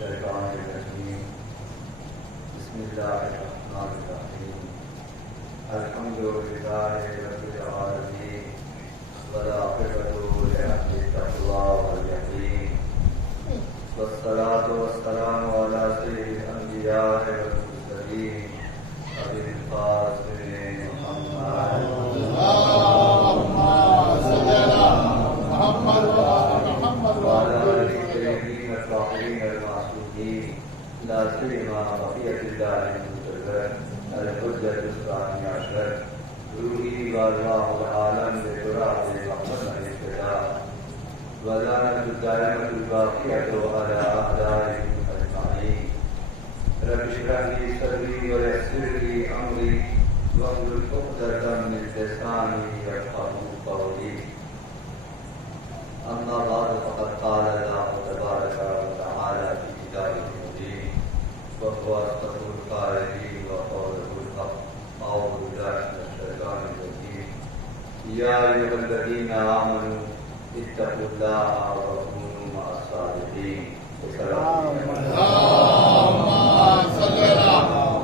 الشیطان الرجیم بسم اللہ الرحمن الرحیم الحمد للہ رب العالمین والعاقبۃ للتقوی والیقین والصلاۃ والسلام علی سید الانبیاء والمرسلین ابی القاسم محمد اللہم صل علی محمد وعلی آلہ الطیبین الطاہرین المعصومین لا سیما بقیۃ اللہ المنتظر الحجۃ الثانی عشر روحی وارواح العالم بتراب محمد الابتداء وزانت الدائمۃ الباقیۃ علی اعدائهم اجمعین رب اشرح لی صدری ویسر لی امری واحلل عقدۃ من لسانی یفقهوا قولی اما بعد فقد قال الله تبارك وتعالى في كتابه المبين وهو اصدق القائلين وقوله الحق اعوذ بالله من الشيطان الرجيم يا ايها الذين امنوا اتقوا الله وكونوا مع الصادقين اللهم صل على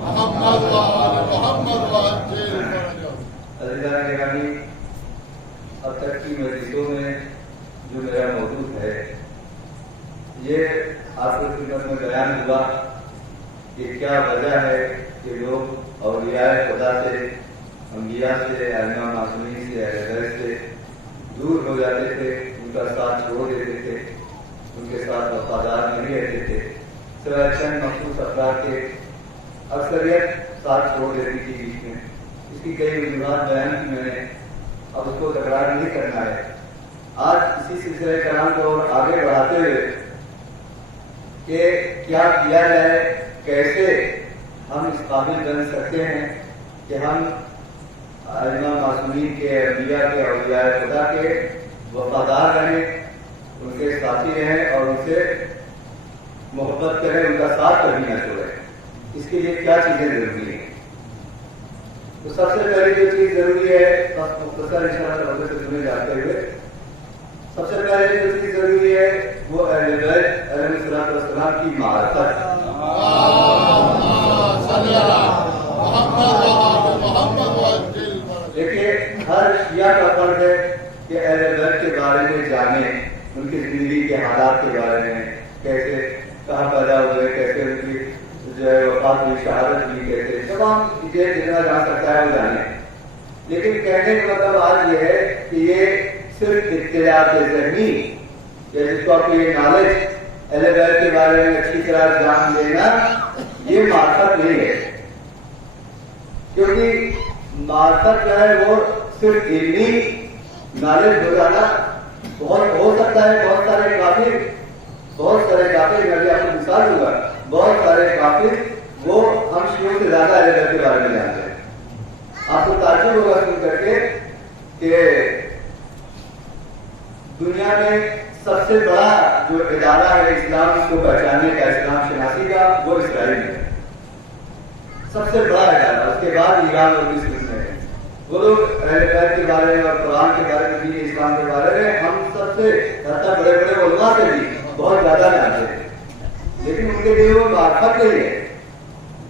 محمد وعلى محمد وعجل فرجهم. عزیزان گرامی، اب تک کی مجلسوں میں جو میرا موضوع ہے یہ آپ کی خدمت میں بیان ہوا کہ کیا وجہ ہے کہ لوگ اولیاء خدا سے، انبیاء سے، ائمہ معصومین سے، اہل بیت سے دور ہو جاتے تھے، ان کا ساتھ چھوڑ دیتے تھے، ان کے ساتھ وفادار نہیں رہتے تھے. سوائے چند مخصوص افراد کے اکثریت ساتھ چھوڑ دیتی تھی بیچ میں. اس کی کئی وجوہات بیان کی میں نے، اب اس کو تکرار نہیں کرنا ہے. آج اسی سلسلے کلام کو آگے بڑھاتے ہوئے کہ کیا کیا جائے، کیسے ہم اس قابل بن سکتے ہیں کہ ہم ائمہ معصومین کے، انبیاء کے، اولیاء خدا کے وفادار رہیں، ان کے ساتھی رہیں اور ان سے محبت کریں، ان کا ساتھ کبھی نہ چھوڑیں. اس کے لیے کیا چیزیں ضروری ہیں؟ تو سب سے پہلے جو چیز ضروری ہے، بس مختصر انشاءاللہ سے سنے جاتے ہوئے، سب سے پہلے جو چیز ضروری ہے وہ اہل بیت علیہ السلام کی معرفت. دیکھیے، ہر شیعہ کا فرض ہے کہ اہل بیت کے بارے میں جانے، ان کی زندگی کے حالات کے بارے میں، کیسے کہاں پیدا ہوئے، کیسے ان کی جو ہے وفات ہوئی، شہادت ہوئی، کیسے تمام چیزیں جتنا جان سکتا ہے وہ جانے. لیکن کہنے کا مطلب آج یہ ہے کہ یہ صرف اطلاعات ذہنی یا جس کو آپ کو یہ نالج اہل بیت کے بارے میں اچھی طرح جان لینا، یہ معرفت نہیں ہے. کیونکہ معرفت جو ہے وہ صرف علمی نالج ہو جانا بہت ہو سکتا ہے. بہت سارے کافر میں بھی آپ کو مثال دوں گا، بہت سارے کافر وہ ہم شیعوں سے زیادہ اہل بیت کے بارے میں جانتے ہیں. آپ کو تعجب ہوگا سن کر کے کہ دنیا میں سب سے بڑا جو ادارہ ہے اسلام کو پہچاننے کا، اسلام شناسی کا، وہ اسرائیل ہے. سب سے بڑا ادارہ، اس کے بعد ایران اور مصر میں ہے. وہ لوگ اہل بیت کے بارے میں اور قرآن کے بارے میں، دین اسلام کے بارے میں ہم سب سے حتی بڑے بڑے علماء سے بھی بہت زیادہ جانتے ہیں. لیکن ان کے لیے وہ معرفت نہیں ہے.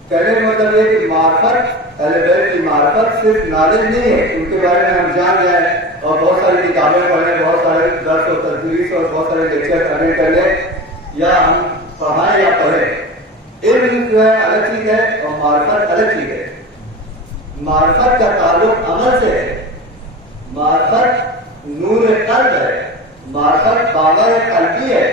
کہنے کا مطلب یہ کہ معرفت، اہل بیت کی معرفت صرف نالج نہیں ہے، ان کے بارے میں ہم جان جائیں اور بہت ساری کتابیں پڑھیں، بہت سارے درس و تدریس اور بہت سارے لیکچر اٹینڈ کر لیں، یا ہم پڑھائیں یا پڑھیں. علم جو ہے الگ چیز ہے اور معرفت الگ چیز ہے. معرفت کا تعلق عمل سے ہے. معرفت نور قلب ہے. معرفت باور قلبی ہے.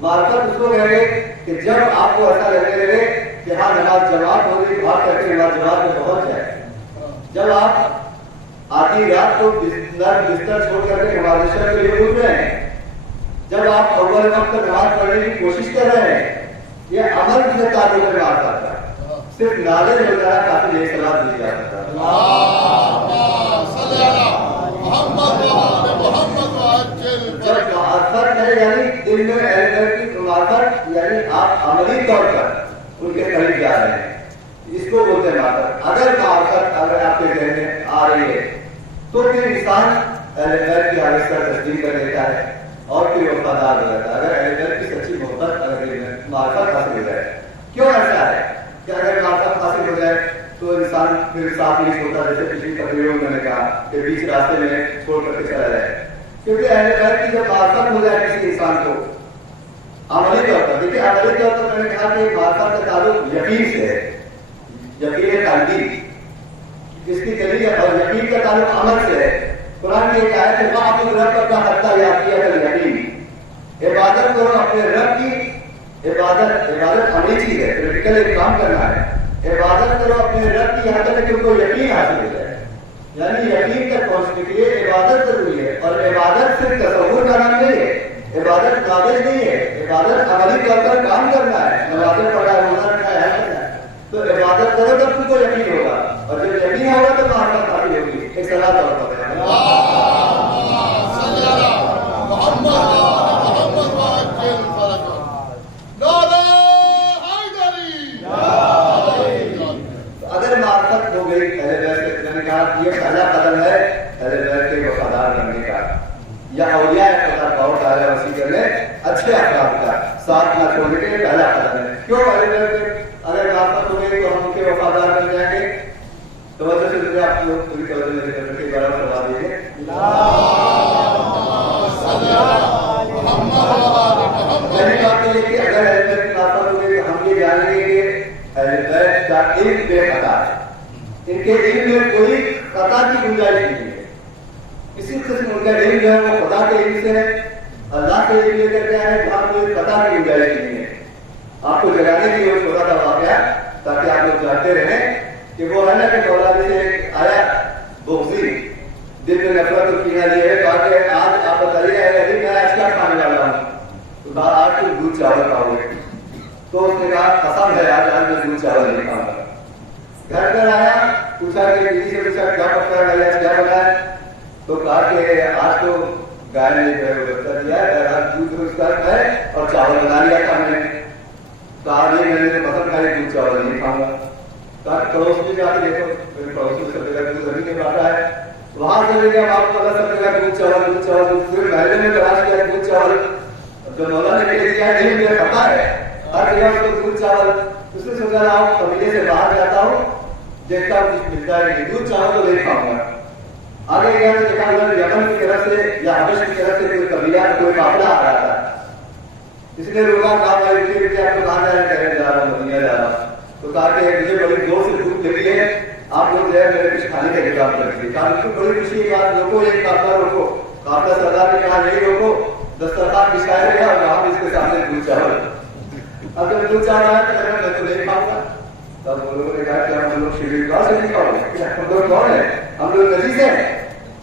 معرفت اس کو کہیں گے کہ جب آپ کو ایسا لگنے لگے کہ ہاں نماز جماعت ہوگی، بھاگ کر کے نماز جماعت میں پہنچ جائے. جب آپ آدھی رات کو بستر چھوڑ کر کے نماز عشاء کے لیے اٹھ رہے ہیں، جب آپ اول وقت نماز پڑھنے کی کوشش کر رہے ہیں، یہ عمل سے تعلق میں بات کرتا ہے. صرف نالج ہو جانا کافی ایک سلام دی جا سکتا ہے. جب معرفت ہے یعنی دل میں اہل بیت کی معرفت، یعنی آپ عملی طور پر ان کے قریب جا رہے ہیں، اس کو بولتے ہیں معرفت. اگر معرفت اگر آپ کے ذہن میں آ رہی ہے تو پھر انسان اہل بیت کی حالت کا تصدیق کر لیتا ہے، اور پھر وفادار ہو جاتا ہے. اگر اہل بیت کی سچی محبت اگر معرفت حاصل ہو جائے. کیوں ایسا ہے کہ اگر معرفت حاصل ہو جائے تو انسان پھر ساتھ نہیں چھوڑتا, جیسے پچھلی تقریروں میں نے کہا کہ بیچ راستے میں چھوڑ کر کے چلا جائے. کیونکہ اہل بیت کی جب معرفت ہو جائے کسی انسان کو عملی طور پر, دیکھیے عملی طور پر میں نے کہا کہ معرفت کا تعلق یقین سے ہے, یقین قلبی جس کی دلیل ہے, اور یقین کا تعلق عمل سے ہے. قرآن کی ایک آیت ہے وَاعْبُدْ رَبَّكَ حَتَّىٰ يَأْتِيَكَ الْيَقِينُ. عبادت کرو اپنے رب کی. عبادت عملی چیز ہے, پریکٹیکل ایک کام کرنا ہے. عبادت کرو اپنے رب کی یہاں تک کہ ان کو یقین حاصل ہو جائے. یعنی یقین تک پہنچنے کے لیے عبادت ضروری ہے. اور عبادت صرف تصور کا نام نہیں ہے, عبادت قابل نہیں ہے. عبادت عملی طور پر کام کرنا ہے, نمازیں پڑھنا ہے, روزہ رکھنا ہے, کرنا ہے. تو عبادت کرو تب تم کو یقین ہوگا, اور جب یقین ہوگا تو معرفت حاصل ہوگی. ایک صلاۃ اور پڑھیں اگر معرفت ہو گئی اہل بیت سے. میں نے کہا یہ پہلا قدم ہے اہل بیت کے وفادار بننے کا, یا اولیاء خدا کا اور دائرہ وسیع کرنے اچھے افراد کا ساتھ نہ چھوڑنے کے لیے پہلا قدم ہے. کیوں اہل بیت کے اگر معرفت ہو گئی تو ہم ان کے وفادار بن جائیں گے. توجہ سے مجھے آپ لوگ پوری توجہ سے کر کے بڑا کروا دیجیے. پہلی بات تو یہ کہ اگر اہل بیت کی معرفت ہو گئی تو ہم یہ جانیں گے کہ اہل بیت کا علم بے خطا ہے. ان کے علم میں کوئی خطا کی گنجائش نہیں ہے. کسی قسم ان کا علم جو ہے وہ خدا کے علم سے ہے, اللہ کے علم لے کر کے ہے, جہاں کوئی خطا کی گنجائش نہیں ہے. آپ کو جگانے کی یہ چھوٹا سا واقعہ تاکہ آپ لوگ جانتے رہیں کہ وہ ہے نا کہ مولوی سے آیا بغضی, دل میں نفرت اور کینہ لیے ہے, کہا کہ آج آپ بتائیے میں آج کیا کھانے والا ہوں. تو کہا آج تم دودھ چاول کھاؤ گے. تو اس نے کہا قسم ہے آج میں دودھ چاول نہیں کھاؤں گا. گھر پر آیا, پوچھا کہ بیوی سے پوچھا کیا پکا ہے, آج کیا بنا ہے. تو کہا کہ آج تو گائے نے بتا دیا ہے, دودھ روز کا ہے اور چاول بنا لیا تھا میں نے. کہا نہیں میں نے پسند کھائی, دودھ چاول نہیں کھاؤں گا. کہا پڑوس میں جا کے دیکھو, میرے پڑوس میں سب جگہ دودھ زمین میں باٹا ہے, وہاں سے لے گیا آپ کو پتا سب جگہ دودھ چاول پورے محلے میں تلاش کیا دودھ چاول. جو مولا نے کہہ دیا نہیں مجھے پتا ہے ہر جگہ اس کو دودھ چاول. اس نے سوچا رہا ہوں قبیلے سے باہر جاتا ہوں, دیکھتا ہوں کچھ ملتا ہے نہیں, دودھ چاول تو نہیں کھاؤں گا. آگے گیا تو دیکھا یمن کی طرف سے یا حبش کی طرف سے کوئی قبیلہ کوئی قافلہ آ رہا تھا. اس نے روکا, کہا آپ کو کہاں جا رہے ہیں, جا رہا ہوں مدینہ جا رہا ہوں. تو کہا کہ مجھے بڑی زور سے بھوک لگی ہے, آپ لوگ جو ہے میرے کچھ کھانے کا انتظام کر دیجیے. کہا بڑی خوشی کی بات, روکو ایک قافلہ روکو. قافلہ سردار نے کہا نہیں روکو, دسترخوان بچھایا گیا اور وہاں اس کے سامنے دودھ چاول. اب جب دودھ چاول آیا تو میں تو نہیں کھاؤں گا. تب وہ لوگوں نے کہا کہ ہم لوگ شیرین کہاں سے نہیں کھاؤ گے, ہم لوگ کون ہیں, ہم لوگ نزیز ہیں,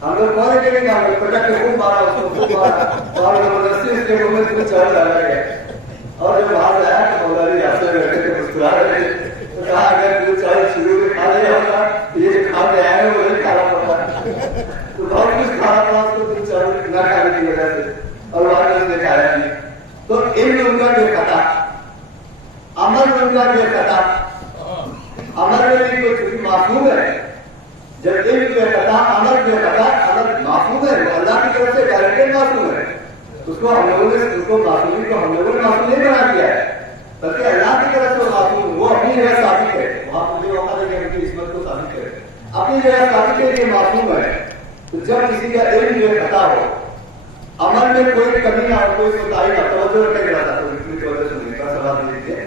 ہم لوگ کون ہے کہ نہیں کھاؤ گے. پٹک کے خوب مارا اس کو, خوب مارا اور زبردستی اس کے منہ میں دودھ چاول ڈالا گیا. اور جب باہر آیا تو مولوی راستے میں رکھے تھے مسکرا رہے تھے. تو کہا اگر دودھ چاول شروع میں کھا لیا ہوگا تو یہ جو کھا کے آئے ہیں وہ نہیں کھانا پڑتا. تو بہت کچھ کھانا پڑا اس کو دودھ چاول نہ کھانے کی وجہ سے, اور وہاں نے اس نے کھایا نہیں. تو علم ان کا بے خطا, عمل ان کا بے خطا. عمل میں بھی کوئی معصوم ہے. جب علم بے خطا, عمل بے خطا, عمل معصوم ہے, وہ اللہ کی طرف سے ڈائریکٹ معصوم ہے. اس کو ہم لوگوں نے اس کو معصومی کو ہم لوگوں نے معصوم نہیں بنا دیا ہے, بلکہ اللہ کی طرف سے معصوم, وہ اپنی جگہ ثابت ہے. وہاں مجھے موقع دے کہ ان کی عصمت کو ثابت کرے, اپنی جگہ ثابت کے لیے معصوم ہے. تو جب کسی کا علم بے خطا ہو, عمل میں کوئی کمی نہ ہو, کوئی کوتاہی نہ, توجہ رکھے گا تو اتنی توجہ سنیے کا سوال دیجیے.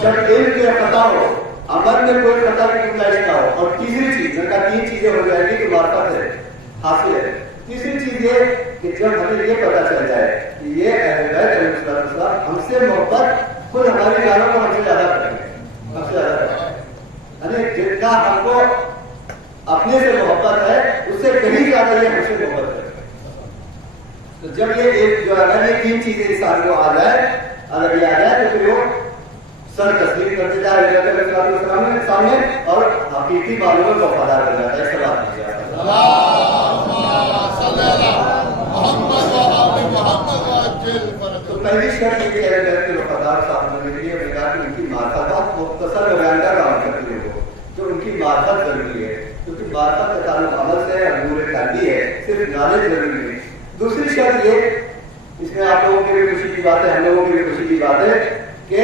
جب علم بے خطا ہو, عمل میں کوئی خطا کی گنجائش نہ ہو, اور تیسری چیز ان کا 3 چیزیں ہو جائیں گی کہ معرفت ہے حاصل ہے. تیسری چیز یہ کہ جب ہمیں یہ پتا چل جائے کہ یہ اہل بیت علیہ السلام ہم سے محبت خود ہماری جانوں کو ہم سے زیادہ کریں گے, ہم سے زیادہ کریں گے. یعنی جتنا ہم کو اپنے سے محبت ہے اس سے کہیں زیادہ یہ ہم سے محبت ہے. تو جب یہ ایک جو اگر یہ 3 چیزیں انسان کو آ جائے, اگر یہ آ جائے تو پھر وہ سر تسلیم کر دیتا ہے السلام کے سامنے اور حقیقی معلومات کو وفادار کر جاتا ہے. سلام دیجیے. تو پہلی شرط یہ ہے کہ وفادار صاحب نے کہا کہ ان کی معرفت بہت مختصر بیان کا کام کرتی ہے, وہ جو ان کی معرفت ضروری ہے, کیونکہ معرفت کا تعلق عمل سے ہے، امور قلبی ہے، صرف نالج ضروری نہیں۔ دوسری شرط یہ، اس میں آپ لوگوں کے لیے خوشی کی بات ہے، ہم لوگوں کے لیے خوشی کی بات ہے کہ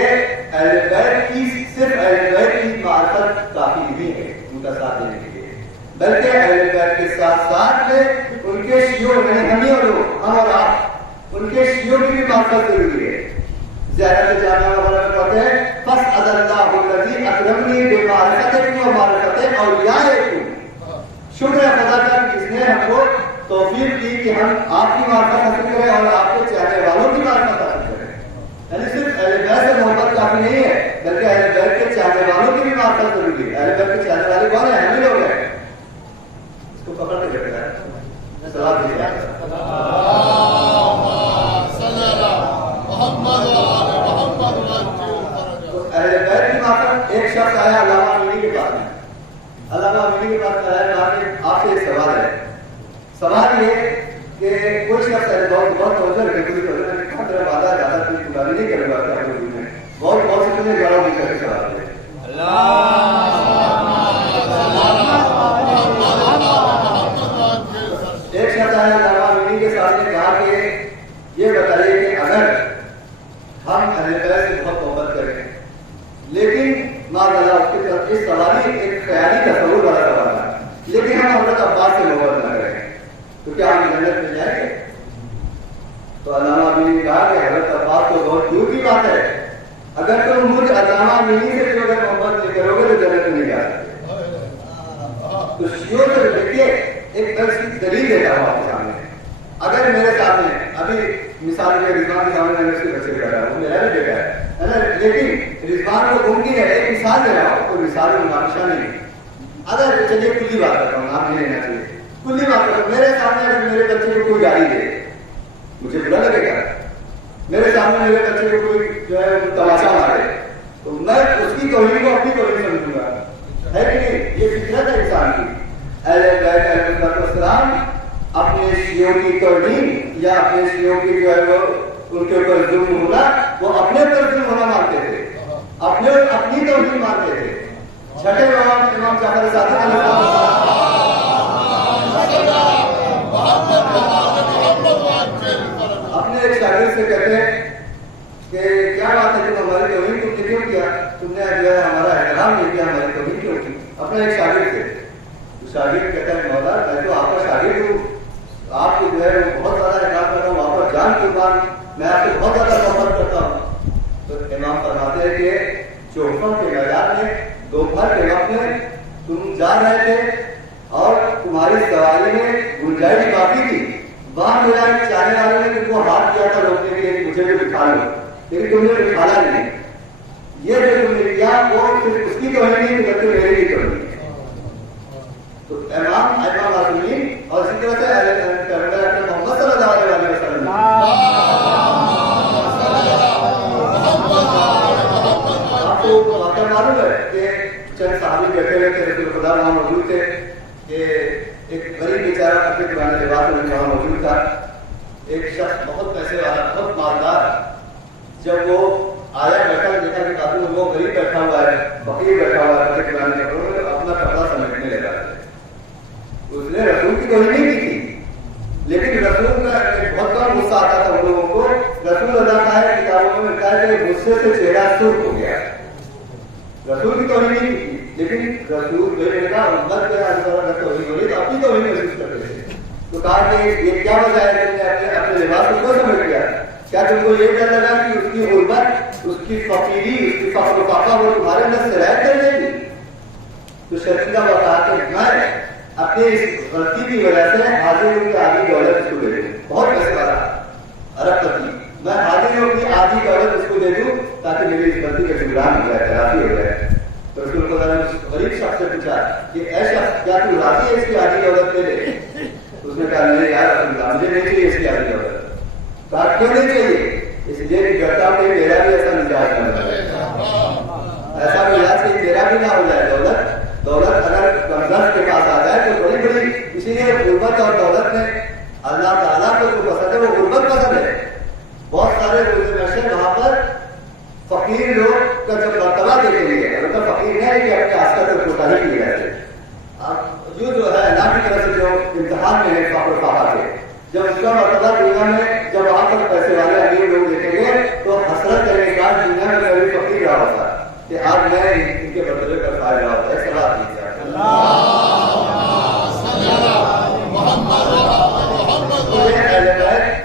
اہل بیت کی صرف اہل بیت کی معرفت کافی نہیں ہے ان کا ساتھ دینے کے لیے، بلکہ اہل بیت کے ساتھ ساتھ میں ان کے شیعوں میں ہم اور آپ ان کے شیعوں کی بھی معرفت ضروری ہے۔ زیارت جامعہ والا کہتے ہیں فَاسْأَلَ اللَّهُ الَّذِي أَكْرَمَنِي بِمَعْرِفَتِكُمْ وَمَعْرِفَتِ أَوْلِيَائِكُمْ۔ شکر ہے خدا کا جس نے ہم کو توفیق دی کہ ہم آپ کی معرفت حاصل کریں اور آپ کے چاہنے والوں کی معرفت حاصل کریں۔ یعنی صرف اہل بیت سے محبت کافی نہیں ہے، بلکہ اہل بیت کے چاہنے والوں کی بھی معرفت ضروری ہے۔ اہل بیت کے چاہنے والے کون ہیں؟ ہم ہی لوگ ہیں۔ اس کو پکڑ کے رکھنا ہے، صلاۃ دیجیے۔ اہل بیت کی معرفت، ایک شخص آیا علامہ امینی کے پاس میں، علامہ امینی کے پاس آیا، کہا کہ آپ سے ایک سوال ہے۔ سوال یہ کہ کوئی شخص ہے بہت توجہ رکھے، کوئی توجہ نہیں کہا میرا وعدہ زیادہ کوئی پورا نہیں کرے گا کیا حضور میں، بہت سے تمہیں جواب نہیں کر کے سوال ہے۔ ایک شخص آیا علامہ امینی کے سامنے، کہا کہ یہ بتائیے کہ اگر ہم اہل بیت سے بہت محبت کریں لیکن معاذ اللہ اس کے ساتھ اس سوالی ایک خیالی تصور بڑا سوال ہے، لیکن ہم حضرت عباس سے محبت نہ کریں تو کیا ہم جنت میں جائیں گے؟ تو علامہ امینی نے کہا کہ حضرت عباس تو بہت دور کی بات ہے، اگر تم مجھ علامہ امینی سے بھی اگر محبت نہیں کرو گے تو جنت میں نہیں جا سکتے۔ تو شیعوں سے دیکھیے ایک دلیل دیتا ہوں آپ کے سامنے، اگر میرے سامنے ابھی مثال کے رضوان کے سامنے میں اس کے بچے کر رہا ہوں، میرا بھی بیٹا ہے، لیکن رضوان کو ممکن ہے ایک مثال دے رہا ہوں، کوئی مثال میں مناقشہ نہیں۔ اگر چلیے کلی بات کرتا ہوں، آپ نہیں لینا چاہیے، کلی بات کرتا ہوں، میرے سامنے اگر میرے بچے کو کوئی گالی دے مجھے برا لگے گا، میرے سامنے میرے بچے کو کوئی جو ہے تماشا مارے تو میں اس کی توہین کو اپنی توہین سمجھوں گا، ہے کہ نہیں؟ یہ فطرت ہے انسان کی۔ اہل بیت علیہ السلام اپنے شیعوں کی توہین یا اپنے شیعوں کی جو ہے وہ ان کے اوپر ظلم ہونا، وہ اپنے اوپر ظلم ہونا مانتے تھے، اپنی توہین مانتے تھے۔ چھٹے امام جعفر صادق علیہ السلام اپنے ایک شاگرد سے کہتے ہیں کہ کیا بات ہے تم ہماری توہین تم نے کیوں کیا، تم نے جو ہے ہمارا احترام نہیں کیا، ہماری توہین کیوں کی؟ اپنے ایک شاگرد سے، تو شاگرد کہتا ہے مولا میں تو آپ کا شاگرد ہوں، آپ کو جو ہے بہت زیادہ احترام کرتا ہوں، آپ کا جان قربان، میں آپ سے بہت زیادہ محبت کرتا ہوں۔ تو امام فرماتے ہیں کہ چوپڑ کے میدان میں دوپہر کے وقت میں تم جا رہے تھے اور تمہاری سواری میں گنجائش کافی تھی، وہاں میرا چاہنے والوں نے تم کو ہاتھ کیا تھا روکنے کے لیے مجھے بھی بٹھا لو، لیکن تم نے بٹھانا نہیں۔ یہ جو تم نے کیا وہ صرف اس کی توہین نہیں بلکہ میری بھی توہین ہے۔ تو امام معصومین اور اسی طرح سے محمد صلی اللہ علیہ وسلم آپ کو واقعہ معلوم ہے کہ چند صحابی بیٹھے ہوئے تھے، رسول خدا وہاں موجود تھے، کہ ایک غریب بیچارہ اپنے پرانے لباس میں وہاں موجود تھا، ایک شخص بہت پیسے والا بہت مالدار، جب وہ آیا بیٹھا دیکھا کہ کافی وہ غریب بیٹھا ہوا ہے، فقیر بیٹھا ہوا ہے اپنے پرانے کپڑوں میں، اپنا کپڑا سمیٹنے لگا، اس نے رسول کی توہین نہیں کی تھی، لیکن رسول کا بہت کم غصہ آتا تھا ان لوگوں کو۔ رسول اللہ کا ہے کتابوں میں ملتا ہے کہ غصے سے چہرہ سرخ ہو گیا، رسول کی توہین نہیں کی، لیکن رسول جو ہے نا امت کے اندر توہین ہو رہی تو اپنی توہین محسوس کرتے تھے۔ تو کہا کہ یہ کیا وجہ ہے تم نے اپنے لباس کو کیوں سمجھ لیا؟ کیا تم کو یہ ڈر لگا کہ اس کی غربت، اس کی فقیری، اس کی فقر و فاقہ وہ تمہارے اندر سرایت کر لے گی؟ تو شرمندہ وہ کہا کہ میں اپنی اس غلطی کی وجہ سے حاضر ہوں کہ آدھی دولت اس کو دے دوں، بہت پیسے والا ارب پتی، میں حاضر ہوں کہ آدھی دولت اس کو دے دوں تاکہ میری اس غلطی کا شکران ہو جائے، تلافی ہو جائے۔ تو رسول خدا نے اس غریب شخص سے پوچھا کہ اے شخص کیا تو راضی ہے اس کی آدھی دولت دے دے؟ اس نے کہا نہیں یار مجھے نہیں چاہیے اس کی آدھی دولت۔ کہا کیوں نہیں چاہیے؟ اس لیے کہ ڈرتا ہوں کہ میرا بھی ایسا مزاج نہ ہو جائے، ایسا مزاج کہ میرا بھی نہ ہو جائے دولت اگر کمزور کے پاس آ جائے تو بڑی بڑی، اسی لیے غربت اور دولت میں اللہ تعالیٰ کو جو پسند ہے وہ غربت پسند ہے۔ بہت سارے روزے محشر وہاں پر فقیر لوگ کا جب مرتبہ دیکھیں گے، اگر فقیر ہے کہ اپنے آسکا سے کوتاہی کی جائے، جو مرتبہ دنیا میں جب وہاں پر پیسے والے امیر لوگ دیکھیں گے تو حسرت کرنے کے بعد دنیا میں کبھی فقیر رہا ہوتا کہ آج میں ان کے بدلے پر کھا رہا ہوتا ہے. صلاح دیجیے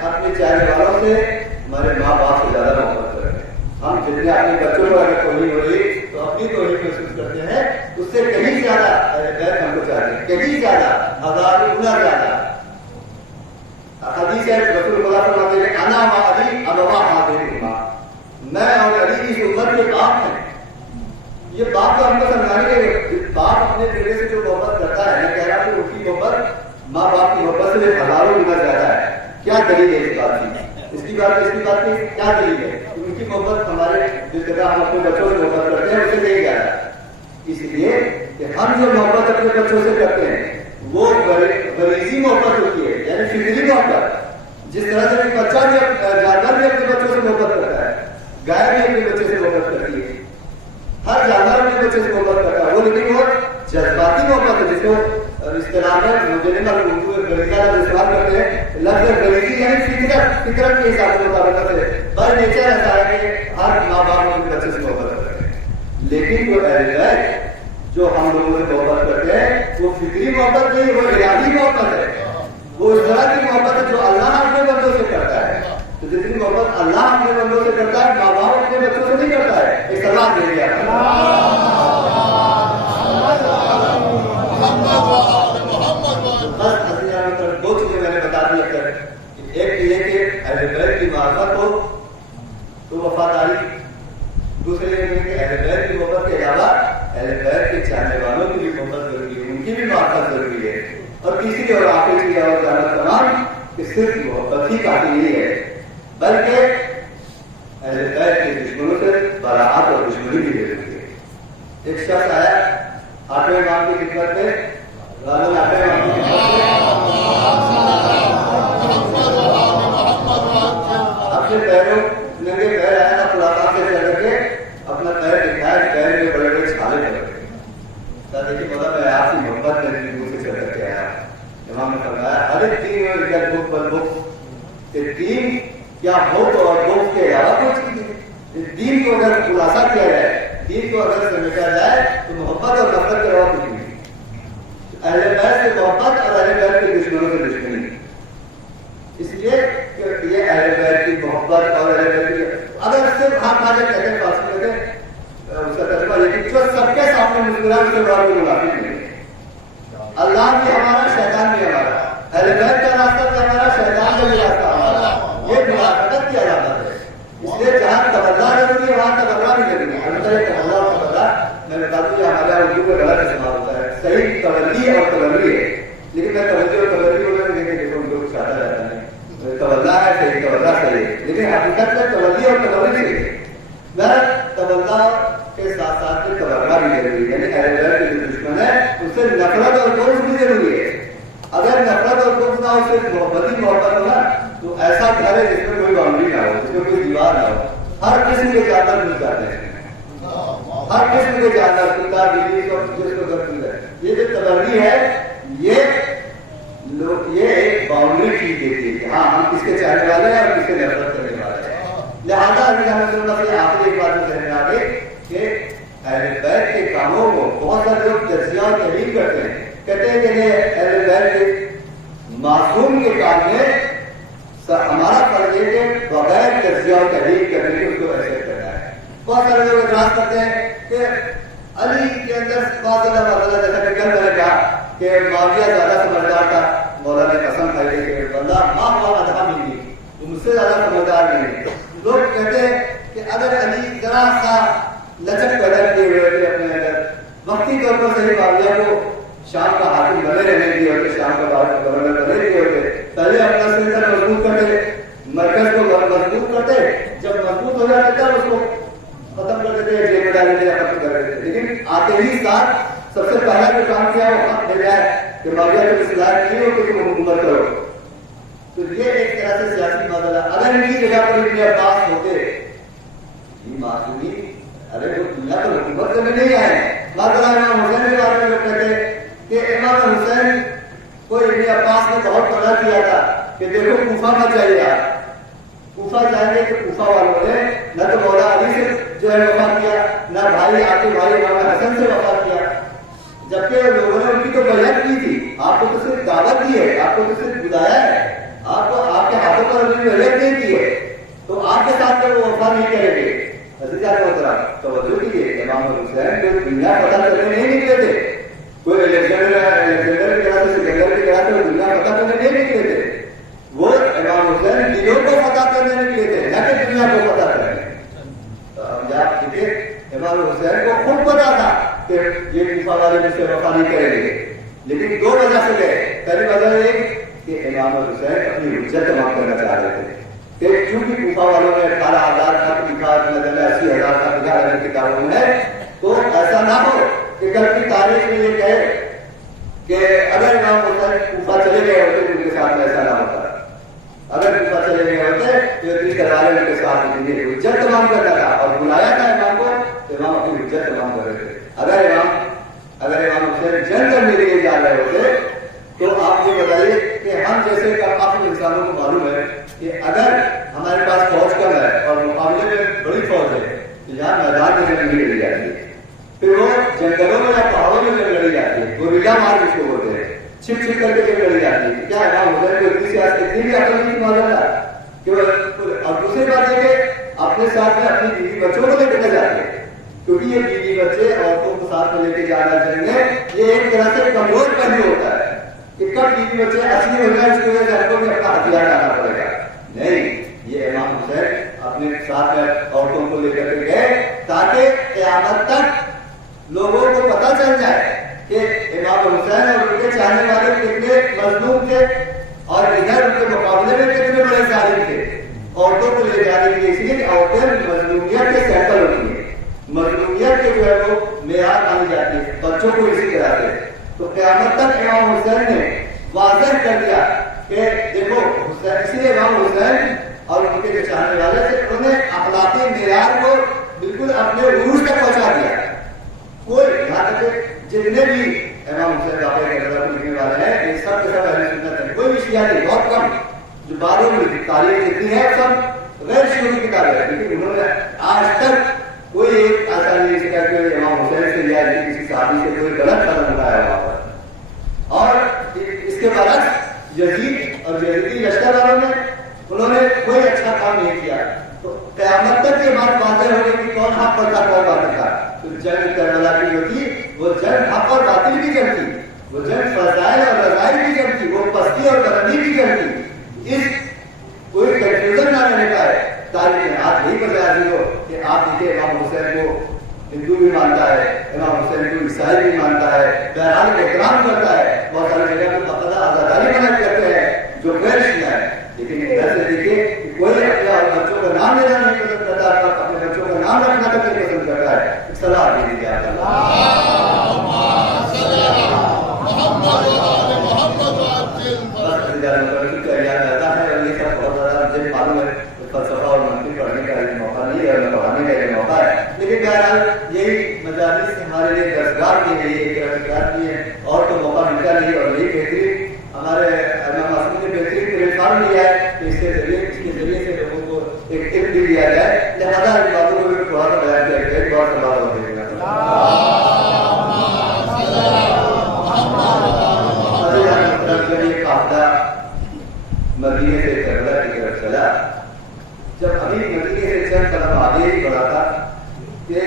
اپنے چاہنے والوں سے ہمارے ماں باپ سے زیادہ محبت کریں. ہم جتنے اپنے بچوں کو اگر توہین ہو رہی تو اپنی توہین محسوس کرتے ہیں, اس سے کہیں زیادہ ہم کو چاہتے ہیں, کہیں زیادہ, ہزار گنا زیادہ. حدیث ہے رسول اللہ فرماتے ہیں انا و علی ابوا ہاتھیما, میں اور علی اس امت کے باپ ہیں. یہ باپ کو ہم کو سمجھانے کے باپ اپنے بیٹے سے جو محبت کرتا ہے, میں کہہ رہا ہوں ان کی محبت ماں باپ کی محبت سے ہزاروں گنا زیادہ ہے. کیا دلیل ہے اس بات کی؟ اس کی بات کی کیا دلیل ہے؟ ان کی محبت ہمارے جس طرح ہم اپنے بچوں سے محبت کرتے ہیں اسے نہیں جا رہا. اس لیے کہ ہم جو محبت اپنے بچوں سے کرتے ہیں وہ غریزی محبت ہوتی ہے, یعنی فطری محبت. جس طرح سے ایک بچہ بھی جانور بھی اپنے بچوں سے محبت کرتا ہے, گائے بھی اپنے بچے سے محبت کرتی ہے, ہر جانور اپنے بچے سے محبت کرتا ہے. وہ لیکن وہ جذباتی محبت ہے جس کو اصطلاح میں مجھے غریزہ لفظ استعمال کرتے ہیں. لفظ غریزی یعنی فطرت کے حساب سے مطابقت ہے, بائی نیچر ایسا ہے کہ ہر ماں باپ اپنے بچے سے محبت کرتے ہیں. لیکن جو اہل جو ہم لوگوں سے محبت کرتے ہیں وہ فطری محبت نہیں, وہ ریاضی محبت ہے. وہ اس طرح کی محبت ہے جو اللہ اپنے بندوں سے کرتا ہے. تو جتنی محبت اللہ اپنے بندوں سے کرتا ہے ماں باپ اپنے بچوں سے نہیں کرتا ہے. ایک سلام دے دیا دو چیزیں میں نے بتا دی اکثر. ایک یہ کہ اہل بیت کی معرفت ہو تو وفاداری, دوسرے یہ کہ اہل بیت کی محبت کے علاوہ اہل بیت کے چاہنے والوں کی بھی محبت ضروری ہے, ان کی بھی معرفت ضروری ہے. اور تیسری اور آخری چیز اور جانت تمام کہ صرف محبت ہی کافی نہیں ہے بلکہ اہل بیت کے دشمنوں سے براعت اور دشمنی بھی ضروری ہے. ایک شخص آیا آٹھویں امام کی خدمت میں, اپنے پیروں ننگے پیر آیا تھا خلافات سے چل کے اپنا پیر دکھایا, پیر میں بڑے بڑے چھالے پڑ گئے. دیکھیے مطلب میں آپ کی محبت میں دور سے چل کر کے آیا. امام نے فرمایا ہر ایک دین بک پر بک کہ دین کیا ہو تو اور بک کے علاوہ کوئی چیز ہے. دین کو اگر خلاصہ کیا جائے, دین کو اگر سمجھا جائے تو محبت اور نفرت کے علاوہ کچھ نہیں. اہل بیت سے محبت اور اہل بیت کے دشمنوں سے دشمنی. اس لیے کہ یہ اہل بیت کی محبت اور اہل بیت کی اگر صرف ہاتھ آگے کہتے ہیں پاس کرتے ہیں اس کا تجربہ یہ کہ جو سب کے سامنے مسکران سے بڑا کوئی منافق نہیں ہے. اللہ بھی ہمارا, شیطان بھی ہمارا, اہل بیت کا راستہ بھی ہمارا, شیطان کا بھی راستہ ہمارا. یہ منافقت کی علامت ہے. اس لیے جہاں تبرہ ضروری ہے وہاں تبرہ بھی ضروری ہے. البتہ یہ تبرہ اور تبرہ میں بتا دوں یہ ہمارا اردو میں غلط استعمال ہوتا ہے. صحیح تولی اور تولی ہے, لیکن میں توجہ اور تولی بولنے میں دیکھیں دیکھو ان کو سادہ رہتا ہے. تولا ہے صحیح, تولا صحیح, لیکن حقیقت میں تولی اور تولی نہیں ہے. میں تولا کے ساتھ ساتھ میں تبرہ بھی ضروری ہے. یعنی اہل بیت کے جو دشمن ہے اس سے نفرت اور بغض بھی ضروری ہے. اگر نفرت اور بغض نہ ہو, صرف محبت ہی محبت ہو نا, تو ایسا گھر ہے جس میں کوئی باؤنڈری نہ ہو, جس میں کوئی دیوار نہ ہو. ہر قسم کے جانور مل جاتے ہیں, ہر قسم کے جانور, کتا بلی اور جس کو گھر مل جائے. یہ جو تبرری ہے یہ ایک باؤنڈری چیز دیتی ہے کہ ہاں ہم کس کے چاہنے والے ہیں اور کس کے نفرت کرنے والے ہیں. لہٰذا آخری ایک بات میں کہنے آگے کہ اہل بیت کے کاموں کو بہت سارے لوگ تجزیہ اور تحریر کرتے ہیں, کہتے ہیں کہ اہل بیت کے معصوم کے کام میں ہمارا فرض ہے کہ بغیر تجزیہ اور تحریر کرنے کے اس کو ایسے کرنا ہے. بہت سارے لوگ اعتراض کرتے ہیں کہ علی کے اندر جیسا کہ کل میں نے کہا کہ معاویہ زیادہ سمجھدار تھا, مولا نے قسم کھائی تھی کہ بندہ ماں باپ ادھا ملی, تو مجھ سے زیادہ سمجھدار نہیں. لوگ کہتے ہیں کہ اگر علی ذرا سا لچک پیدا کیے ہوئے تھے اپنے اندر, وقتی طور پر صحیح معاویہ کو شام کا حاکم بنے رہنے دیے ہوتے, شام کا گورنر بنے دیے ہوتے, پہلے اپنا سلسلہ مضبوط کرتے, مرکز کو مضبوط کرتے, جب مضبوط ہو جاتا تھا اس کو ختم کر دیتے, جیل میں ڈالتے یا ختم کر دیتے. لیکن آتے ہی ساتھ سب سے پہلا جو کام کیا وہ حق دے جائے کہ معاویہ جب اصلاح نہیں ہو تو تم حکومت کرو. تو یہ ایک طرح سے سیاسی معاملہ. اگر ان کی جگہ پر ابن عباس ہوتے, یہ معصومی, ارے وہ دنیا پر حکومت کرنے نہیں آئے. امام حسین کے بارے میں لوگ کہتے کہ امام حسین کو ابن عباس نے بہت پناہ کیا تھا کہ دیکھو کوفہ مت جائیے آپ، کوفہ جائیں گے کہ کوفہ والوں نے نہ تو مولا علی سے جو ہے وفا کیا، نہ بھائی آپ کے بھائی امام حسن سے وفا کیا، جبکہ لوگوں نے ان کی تو بیعت کی تھی، آپ کو تو صرف دعوت دی ہے، آپ کو تو صرف بلایا ہے، آپ کو آپ کے ہاتھوں پر ان کی بیعت نہیں کی ہے، تو آپ کے ساتھ وہ وفا نہیں کریں گے۔ عزیزان محترم توجہ دیجیے، امام حسین کوئی دنیا فتح کرنے نہیں نکلے تھے، کوئی الیگزینڈر کی طرح سے سکندر کی طرح سے دنیا فتح کرنے نہیں نکلے تھے، وہ امام حسین دلوں کو فتح کرنے نکلے تھے، نہ کہ دنیا کو فتح کرنے۔ تو ہم آپ دیکھیے امام حسین کو خود پتا تھا کہ یہ کوفہ والے مجھ سے وفا نہیں کریں گے، لیکن دو وجہ سے گئے۔ پہلی وجہ یہ کہ امام حسین اپنی حجت تمام کرنا چاہ رہے تھے کہ کیونکہ کوفہ والوں نے 18,000 خط لکھا، 80,000 خط لکھا ہے کتابوں میں، تو ایسا نہ ہو کہ کل کی تاریخ میں یہ کہے کہ اگر امام حسین کوفہ چلے گئے ہوتے تو ان کے ساتھ ایسا نہ ہوتا، اگر کوفہ چلے گئے ہوتے تو اتنی کروانے ان کے ساتھ حجت تمام کرتا تھا، اور بلایا تھا امام کو تو امام اپنی حجت تمام کر رہے تھے۔ اگر امام حسین جنگ کرنے کے لیے جا رہے ہوتے تو آپ یہ بتائیے کہ ہم جیسے کافی انسانوں کو معلوم ہے کہ اگر ہمارے پاس فوج کم ہے اور مقابلے میں بڑی فوج ہے تو یہاں میدان میں جنگ نہیں لڑی جاتی ہے، پھر وہ جنگلوں میں یا پہاڑوں میں جنگ لڑی جاتی ہے، گوریلا مار جس کو بولتے ہیں، چھپ چھپ کر کے جنگ لڑی جاتی ہے۔ کیا امام حسین کو اتنی بھی عقل نہیں معلوم تھا کہ اور دوسری بات یہ کہ اپنے ساتھ میں اپنی بیوی بچوں کو لے کے جاتے ہیں، کیونکہ یہ بیوی بچے عورتوں کو ساتھ میں لے کے جانا جنگ میں یہ ایک طرح سے کمزور پہلو ہوتا ہے کہ کب بیوی بچے اصلی ہو جائے اس کی وجہ سے ہم کو بھی اپنا ہتھیار لانا پڑے گا۔ نہیں، یہ امام حسین اپنے ساتھ میں عورتوں کو لے کر کے گئے تاکہ قیامت تک لوگوں کو پتہ چل جائے کہ امام حسین اور ان کے چاہنے والے کتنے مظلوم تھے اور ادھر ان کے مقابلے میں کتنے بڑے ظالم تھے۔ عورتوں کو لے جانے کے لیے، اس لیے کہ عورتیں مظلومیت کے سیکل ہوتی ہیں، مظلومیت کے جو ہے وہ معیار مانی جاتی ہے، بچوں کو اسی طرح سے۔ تو قیامت تک امام حسین نے واضح کر دیا کہ دیکھو حسین، اسی لیے امام حسین اور ان کے جو چاہنے والے تھے انہوں نے اخلاقی معیار کو بالکل اپنے عروج تک پہنچا دیا۔ کوئی یہاں تک جتنے بھی امام حسین واقعہ کے نظر لکھنے والے ہیں یہ سب کے سب اہل سنت ہیں، کوئی بھی شیعہ نہیں، بہت کم جو باروں میں تاریخ جتنی ہے سب غیر شیعوں کی کتابیں ہیں، لیکن انہوں نے آج تک کوئی ایک ایسا نہیں سکا کہ امام حسین سے یا کسی صحابی سے کوئی غلط قدم اٹھایا وہاں پر۔ اور اس کے برعکس یزید اور یزیدی لشکر والوں نے انہوں نے کوئی اچھا کام نہیں کیا۔ تو قیامت تک یہ بات واضح ہو گئی کہ کون حق پر تھا کون باطل تھا۔ تو جنگ کربلا کی جو تھی وہ جنگ حق اور باطل کی جنگ تھی، وہ جنگ فضائل اور رضائل کی جنگ تھی، وہ پستی اور بلندی کی جنگ تھی۔ اس کوئی کنفیوژن نہ رہنے پائے۔ تاریخ میں آج یہی وجہ ہو کہ آپ دیکھیں امام حسین کو ہندو بھی مانتا ہے، امام حسین کو عیسائی بھی مانتا ہے، بہرحال کو احترام کرتا ہے، بہت ساری جگہ پہ باقاعدہ آزاداری منع کرتے ہیں جو غیر شیعہ ہے، لیکن ادھر سے دیکھیے کہ کوئی اپنے بچوں کا نام لینا نہیں پسند کرتا، اپنے بچوں کا نام رکھنا تک نہیں پسند کرتا ہے۔ صلاح دے دیجیے آپ فلسفہ اور منطق پڑھنے کا یہ موقع نہیں ہے، پڑھانے کا یہ موقع ہے، لیکن بہرحال یہی مجالس ہمارے لیے درسگاہ کے لیے ایک درسگاہ کی ہے، اور تو موقع ملتا نہیں، اور یہی بہترین ہمارے امام معصوم نے بہترین پلیٹفارم لیا ہے کہ اس کے ذریعے سے لوگوں کو ایک ٹپ بھی دیا جائے، لہٰذا ان باتوں کو بھی تھوڑا سا بیان کیا جائے۔ ایک بار سوال ہو جائے گا مدینے سے کربلا کی طرف چلا، جب ابھی مدینے سے چند قدم آگے ہی بڑھا تھا کہ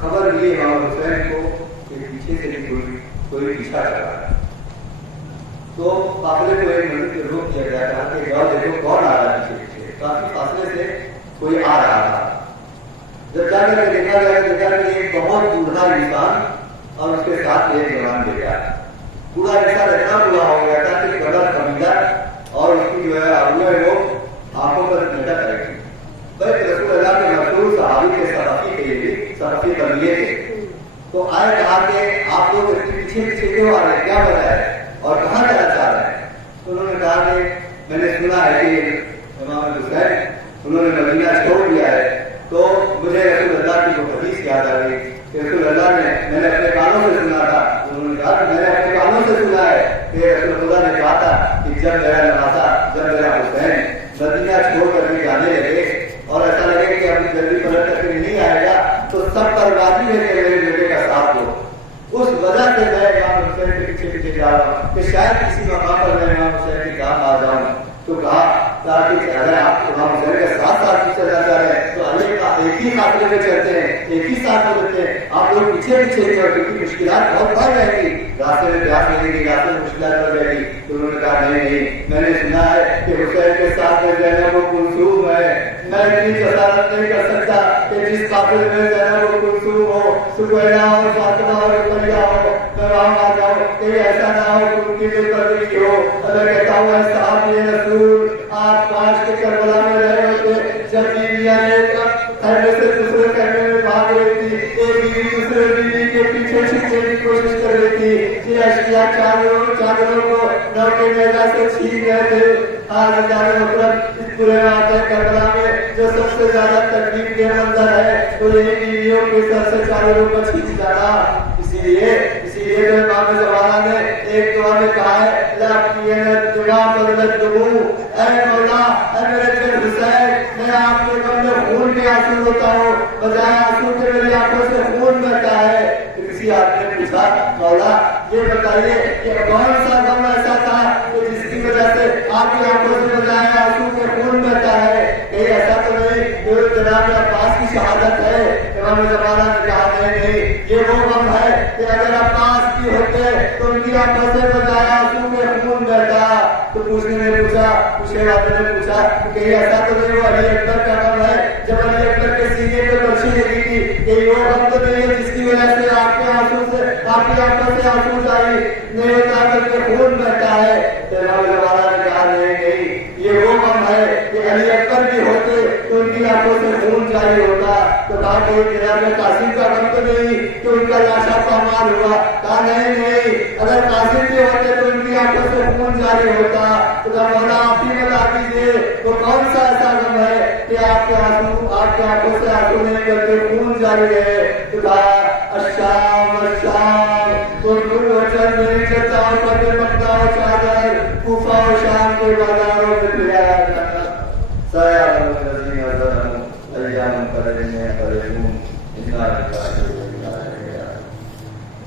خبر ملی امام حسین کو کہ پیچھے سے بھی کوئی پیچھا کر رہا ہے، تو قافلے کو ایک منٹ پہ روک دیا گیا، کہا کہ جاؤ دیکھو کون آ رہا ہے پیچھے پیچھے۔ کافی فاصلے سے کوئی آ رہا تھا، جب جا کر کے دیکھا کہ ایک بہت بوڑھا انسان اور اس کے ساتھ ایک جوان بیٹا، پورا انسان اتنا بوڑھا ہو گیا تھا کہ قبر قبیلہ اور اس کی جو ہے آبو ہے وہ آنکھوں پر لٹک رہی تھی۔ بلکہ رسول اللہ کے مشہور صحابی کے صحافی کے لیے صحافی قبیلے تھے، تو آئے کہا کہ آپ لوگ اتنے پیچھے پیچھے کیوں آ رہے ہیں، کیا وجہ ہے اور کہاں جانا چاہ رہے ہیں؟ تو انہوں نے کہا کہ میں نے سنا ہے کہ امام حسین انہوں نے مدینہ چھوڑ دیا ہے، تو مجھے رسول اللہ کی وہ حدیث یاد آ گئی کہ رسول اللہ نے، میں نے اپنے کانوں سے سنا تھا، انہوں نے کہا کہ میں نے اپنے کانوں سے سنا ہے کہ رسول اللہ نے کہا تھا کہ جب میرا نواسا، جب میرا ساتھ ہی اگر آپ امام حسین کے ساتھ ساتھ ہی چلنا چاہ رہے ہیں تو علی کا ایک ہی قافلے میں چلتے ہیں، ایک ہی ساتھ چلتے ہیں. آپ لوگ پیچھے پیچھے ہی اور کیونکہ مشکلات بہت بڑھ رہے گی، راستے میں پیاس لگے گی، راستے میں مشکلات بڑھ رہے گی. تو انہوں نے کہا نہیں، میں نے سنا ہے کہ حسین کے ساتھ میں زینب و کلثوم ہے، میں اتنی جسارت نہیں کر سکتا کہ جس قافلے میں زینب و کلثوم ہو، سکینہ ہو، فاطمہ ہو، رقیہ ہو، میں وہاں آ جاؤں. کہیں ایسا نہ ہو کہ ان کی دل بدلی ہو. اگر کہتا ہوں اے صحابی رسول، آپ کاش کے کربلا میں رہے ہوتے جب بیویاں ایک خیمے سے دوسرے خیمے میں بھاگ رہی تھی، ایک بیوی دوسرے بیوی کے پیچھے چھپنے کی کوشش کر رہی تھی، یہ اشیاء چادروں کو نو کے نیزہ سے چھین رہے تھے. آج جانے مطلب اس پورے واقعے کربلا میں جو سب سے زیادہ تکلیف کے منظر ہے وہ یہی بیویوں کے سر سے چادروں کو چھین جانا. اسی لیے جو امام زمانہ نے ایک دعا میں کہا ہے اے مولا، اے میرے دل حسین، میں آپ کے غم میں خون کے آنسو روتا ہوں، بجائے آنسو کے میری آنکھوں سے خون بہتا ہے. تو کسی آدمی نے پوچھا مولا یہ بتائیے کہ کون سا غم ایسا تھا کہ جس کی وجہ سے آپ کی آنکھوں سے بجائے آنسو کے خون بہتا ہے؟ کہیں ایسا تو نہیں جو جناب عباس کی شہادت ہے؟ امام زمانہ نے کہا نہیں، یہ وہ غم ہے کہ اگر عباس کی ہوتے تو ان کی آنکھوں سے بجائے آنسو کے خون بہتا. تو پوچھنے والے نے پوچھا کہ کہیں ایسا تو نہیں وہ علی اکبر کا غم ہے جب علی اکبر کے سینے پہ برچھی لگی تھی؟ کہ وہ غم تو نہیں ہے جس کی وجہ سے آپ کی آنکھوں سے آنسو جاری نہیں ہوتا بلکہ خون بہتا ہے؟ امام زمانہ نے کہا نہیں، یہ وہ غم ہے کہ علی اکبر بھی ہوتے تو ان کی آنکھوں سے خون جاری ہوتا. تو کہا کہ جناب قاسم کا غم تو نہیں کہ ان کا لاشا پامال ہوا؟ کہا نہیں، اگر قاسم بھی ہوتے تو ان کی آنکھوں سے خون جاری ہوتا. تو کہا مولا آپ ہی بتا دیجیے وہ کون سا ایسا غم ہے کہ آپ کے آنکھوں سے آنسو نہیں بلکہ خون جاری ہے؟ تو کہا الشام میری چلتا ہوں پتے پکتا ہوں چادر کوفہ و شام کے بازاروں میں پھرایا کرتا سایہ الذین ظلموا ایام قلیل میں قلیلون